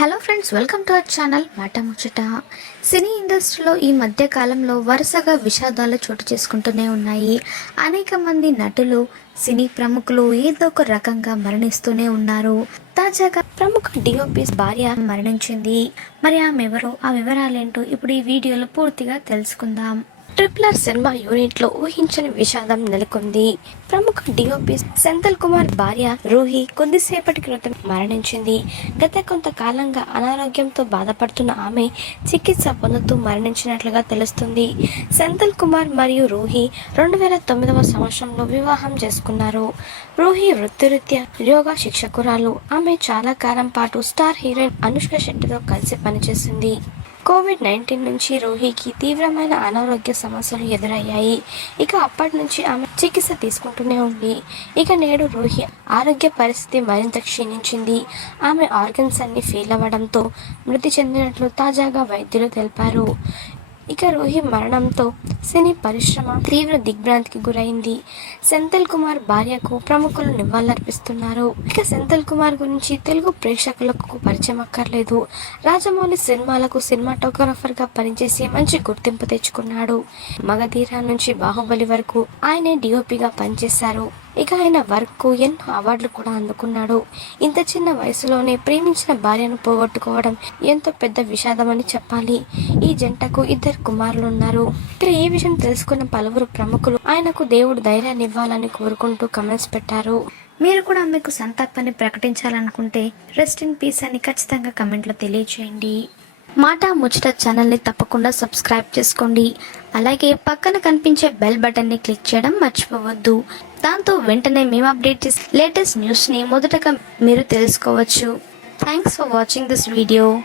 Hello friends welcome to our channel మాట ముచ్చట సినీ ఇండస్ట్రీలో ఈ మధ్య కాలంలో వరుసగా విషాదాలు చోటు చేసుకుంటూనే ఉన్నాయి. అనేక మంది నటులు సినీ ప్రముఖులు ఏదో ఒక రకంగా మరణిస్తూనే ఉన్నారు. తాజాగా ప్రముఖ డిఓపిస్ భార్య మరణించింది. మరి ఆమె ఎవరో? ఆ వివరాలేంటో ఇప్పుడు ఈ వీడియోలో పూర్తిగా తెలుసుకుందాం. ట్రిపులర్ సినిమా యూనిట్లో ఊహించని విషాదం నెలకొంది. ప్రముఖ డిఓపి సెంతల్ కుమార్ భార్య రూహి కొద్దిసేపటి క్రితం మరణించింది. గత కొంతకాలంగా అనారోగ్యంతో బాధపడుతున్న ఆమె చికిత్స పొందుతూ మరణించినట్లుగా తెలుస్తుంది. సెంతల్ కుమార్ మరియు రూహి రెండు వేల తొమ్మిదవ సంవత్సరంలో వివాహం చేసుకున్నారు. రూహి వృత్తిరీత్యా యోగా శిక్షకురాలు. ఆమె చాలా కాలం పాటు స్టార్ హీరోయిన్ అనుష్క శెట్టితో కలిసి పనిచేసింది. కోవిడ్ నైన్టీన్ నుంచి రోహికి తీవ్రమైన అనారోగ్య సమస్యలు ఎదురయ్యాయి. ఇక అప్పటి నుంచి ఆమె చికిత్స తీసుకుంటూనే ఉంది. ఇక నేడు రోహి ఆరోగ్య పరిస్థితి మరింత క్షీణించింది. ఆమె ఆర్గన్స్ అన్ని ఫెయిల్ అవ్వడంతో మృతి చెందినట్లు తాజాగా వైద్యులు తెలిపారు. ఇక రోహి మరణంతో సినీ పరిశ్రమ తీవ్ర దిగ్భ్రాంతికి గురైంది. సెంథల్ కుమార్ భార్యకు ప్రముఖులు నివాళులర్పిస్తున్నారు. ఇక సెంథల్ కుమార్ గురించి తెలుగు ప్రేక్షకులకు పరిచయం అక్కర్లేదు. రాజమౌళి సినిమాలకు సినిమాటోగ్రాఫర్గా పనిచేసి మంచి గుర్తింపు తెచ్చుకున్నాడు. మగధీరా నుంచి బాహుబలి వరకు ఆయనే డిఓపిగా పనిచేశారు. ఇక ఆయన వర్క్ ఎన్నో అవార్డులు కూడా అందుకున్నాడు. ఇంత చిన్న వయసులోనే ప్రేమించిన భార్యను పోగొట్టుకోవడం ఎంతో పెద్ద విషాదమని చెప్పాలి. ఈ జంటకు ఇద్దరు కుమారులు ఉన్నారు ఇక ఈ విషయం తెలుసుకున్న పలువురు ప్రముఖులు ఆయనకు దేవుడు ధైర్యాన్ని ఇవ్వాలని కోరుకుంటూ కమెంట్స్ పెట్టారు. మీరు కూడా మీకు సంతాపాన్ని ప్రకటించాలనుకుంటే రెస్ట్ ఇన్ పీస్ అని ఖచ్చితంగా కమెంట్లో తెలియచేయండి. మాట ముచ్చట ఛానల్ని తప్పకుండా సబ్స్క్రైబ్ చేసుకోండి. అలాగే పక్కన కనిపించే బెల్ బటన్ని క్లిక్ చేయడం మర్చిపోవద్దు. దాంతో వెంటనే మేము అప్డేట్ చేసే లేటెస్ట్ న్యూస్ని మొదటగా మీరు తెలుసుకోవచ్చు. Thanks for watching this video